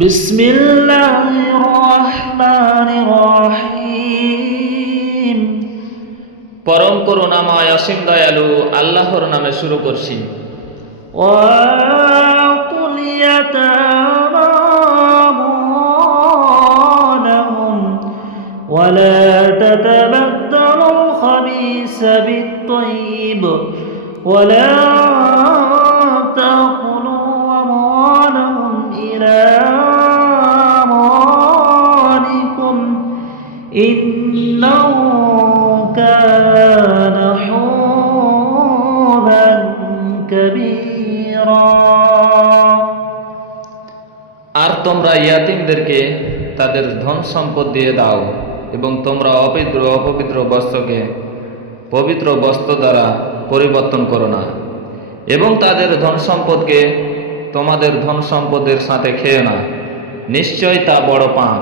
বিসমিল্লাহির রহমানির রহিম। পরম করুণাময় অসীম দয়ালু আল্লাহর নামে শুরু করছি। ওয়াতুল ইয়াতামা আমওয়ালাহুম ওয়ালা তাতাবাদদালুল খাবিসা বিত-তাইয়্যিব ওয়ালা তাকুলু আমওয়ালাহুম ইলা আমওয়ালিকুম ইন্নাহু কানা হুবান কাবীরা। আর তোমরা ইয়াতীমদেরকে তাদের ধন সম্পদ দিয়ে দাও, এবং তোমরা অপবিত্র বস্ত্রকে পবিত্র বস্ত্র দ্বারা পরিবর্তন করো না, এবং তাদের ধন সম্পদকে তোমাদের ধন সম্পদের সাথে খেও না, নিশ্চয় তা বড় পাপ।